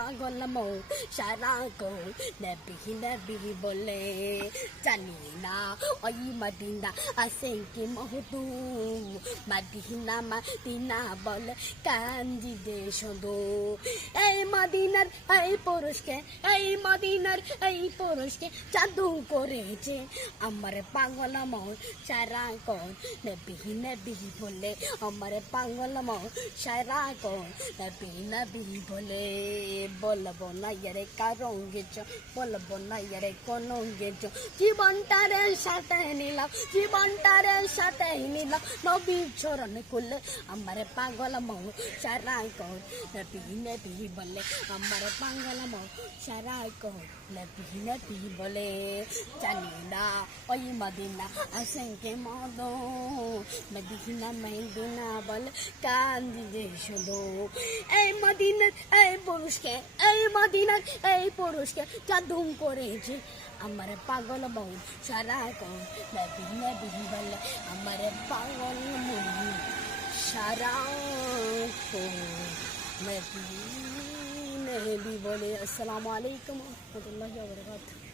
পাগল মৌ সারাক্ষণ নবী নবী বলে জানি না ওই মদিনা আসে কি মহতু মদিনা মদিনা বলে কান্দি দে শুধু এই মদিনার এই পুরুষকে এই মদিনার এই পুরুষকে জাদু করেছে আমার পাগল মৌ সারাক্ষণ নবী নবী বলে আমার পাগল মৌ সারাক্ষণ নবী নবী বলে বলবো না ইয়ারে কারণ গেছো বলবো না ইয়ারে কোনো গেছো জীবনটারে সাথে নিলাম জীবনটারে সাথে নিলাম নবীর চরণ খুলে আমার পাগল মৌ সারাক্ষণ নবী নবী বলে আমার পাগল মৌ সারাক্ষণ নবী নবী বলে জানি না ওই মদিনা আসেঙ্কে মদো মদিনা মদিনা বলে কান্দি যে শুধু এই মদিনার এই পুরুষকে এই মদিনার এই পুরুষকে জাদু করেছে আমার পাগল মৌ সারাক্ষণ নবী নবী বলে আমার পাগল মৌ সারাক্ষণ নবী নবী বলে। আসসালামু আলাইকুম ওয়া রাহমাতুল্লাহি ওয়া বারাকাতুহু।